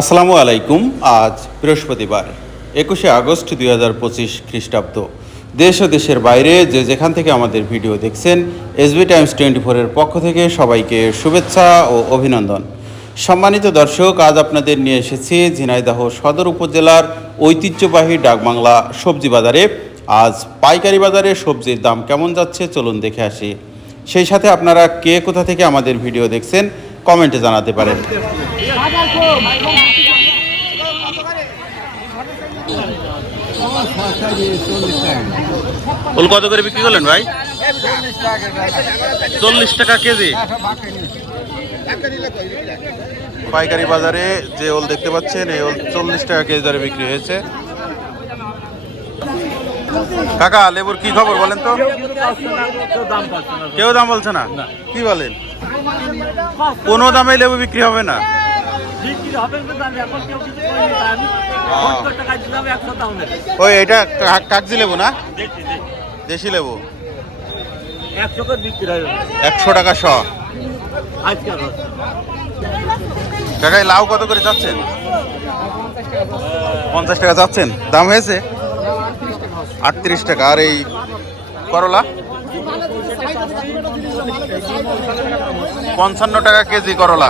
আসসালামু আলাইকুম, আজ বৃহস্পতিবার, একুশে আগস্ট দুই হাজার পঁচিশ খ্রিস্টাব্দ। দেশ ও দেশের বাইরে যে যেখান থেকে আমাদের ভিডিও দেখছেন এসবি টাইমস টোয়েন্টি ফোরের পক্ষ থেকে সবাইকে শুভেচ্ছা ও অভিনন্দন। সম্মানিত দর্শক, আজ আপনাদের নিয়ে এসেছি ঝিনাইদহ সদর উপজেলার ঐতিহ্যবাহী ডাকবাংলা সবজি বাজারে। আজ পাইকারি বাজারে সবজির দাম কেমন যাচ্ছে, চলুন দেখে আসি। সেই সাথে আপনারা কে কোথা থেকে আমাদের ভিডিও দেখছেন কমেন্টে জানাতে পারেন ওল কত করে বিক্রি করলেন ভাই? চল্লিশ টাকা কেজি। পাইকারি বাজারে যে ওল দেখতে পাচ্ছেন, এই ওল চল্লিশ টাকা কেজি দরে বিক্রি হয়েছে। কাকা, লেবুর কি খবর বলেন তো? কেউ দাম বলছে না? কি বলেন? কোনো দামে লেবু বিক্রি হবে না। ওই এটা কাগজি লেবু না? দেশি লেবু। একশো টাকা শ। কাকাই লাউ কত করে যাচ্ছেন? পঞ্চাশ টাকা যাচ্ছেন। দাম হয়েছে? আটত্রিশ টাকা। আর এই করলা? পঞ্চান্ন টাকা কেজি করলা।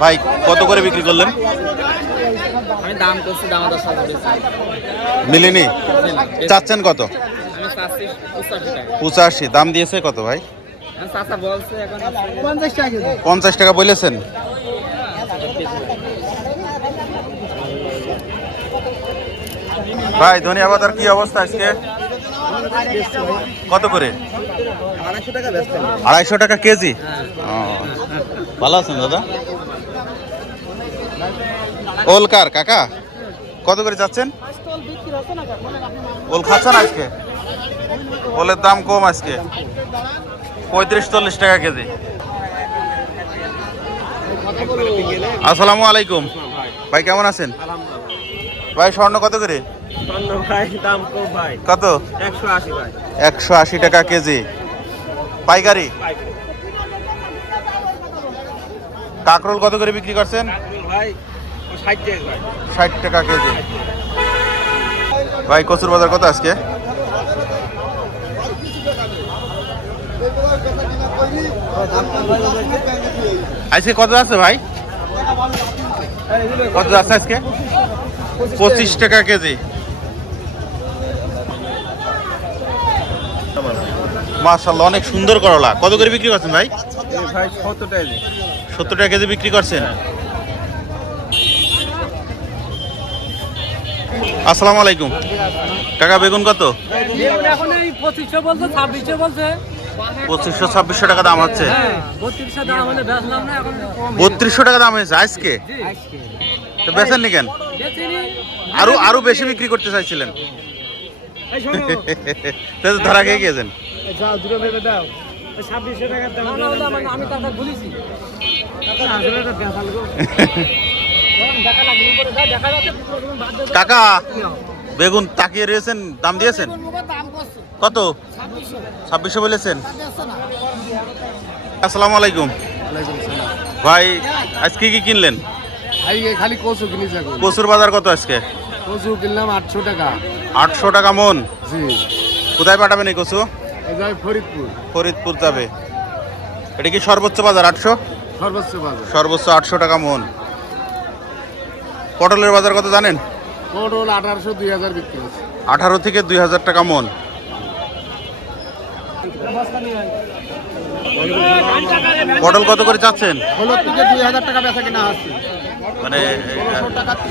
ভাই কত করে বিক্রি করলেন? আমি দাম করছি দাম দশ মিলেনি? চাচ্ছেন কত? পঁচাশি দাম দিয়েছে কত ভাই? আমি চাচা বলছে এখন পঞ্চাশ টাকা পঞ্চাশ টাকা বলেছেন? ভাই ধনিয়া পাতার কি অবস্থা আজকে? কত করে? আড়াইশো টাকা কেজি? ভালো আছেন দাদা? ওল কার কাকা? কত করে যাচ্ছেন? ওল খাচ্ছেন আজকে? ওলের দাম কম আজকে। পঁয়ত্রিশ চল্লিশ টাকা কেজি। আসসালামু আলাইকুম। ভাই, কেমন আছেন? ভাই স্বর্ণ কত করে? দাম কত? একশো আশি টাকা কেজি। পাইকারি? কাকরোল কত করে বিক্রি করছেন? ভাই ষাট টাকা ভাই ষাট টাকা কেজি। ভাই কচুর বাজার কত আজকে? আজকে কত আছে ভাই? কত আছে আজকে? পঁচিশ টাকা কেজি। মাশাল্লাহ অনেক সুন্দর করলা। কত করে বিক্রি করছেন ভাই? ভাই সত্তর টাকা কেজি। বিক্রি করছেন? আসসালামু আলাইকুম। কাকা বেগুন কত? পঁচিশশো ছাব্বিশশো টাকা দাম হচ্ছে। হ্যাঁ বত্রিশশো দাম হলে বেচলাম না এখন কম। বত্রিশশো টাকা দাম হয়েছে আজকে? তো বেচেন নি কেন? আরও আরও বেশি বিক্রি করতে চাইছিলেন? ধরা খেয়ে গিয়েছেন। কাকা বেগুন তাকিয়ে রয়েছেন দাম দিয়েছেন? কত? ছাব্বিশশো বলেছেন। আসসালামু আলাইকুম। ভাই আজকে কি কিনলেন? খালি কচু কিনেছি কচুর বাজার কত আজকে? কচু কিনলাম আটশো টাকা। আটশো টাকা মন? জি। কোথায় পাঠাবেন এই কচু? ফরিদপুর। ফরিদপুর যাবে। এটা কি সর্বোচ্চ বাজার আটশো? সর্বোচ্চ বাজার। সর্বোচ্চ আটশো টাকা মন। পটলের বাজার কত জানেন? পটল আঠারোশো দুই হাজার বিক্রি হচ্ছে আঠারো থেকে দুই হাজার টাকা মন। পটল কত করে চাচ্ছেন? ষোলো থেকে দুই হাজার টাকা বেচা কিনা হচ্ছে। মানে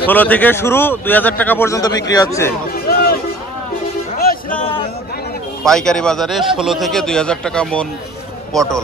ষোলো থেকে শুরু দুই হাজার টাকা পর্যন্ত বিক্রি হচ্ছে। পাইকারি বাজারে ষোলো থেকে দুই হাজার টাকা মন পটল।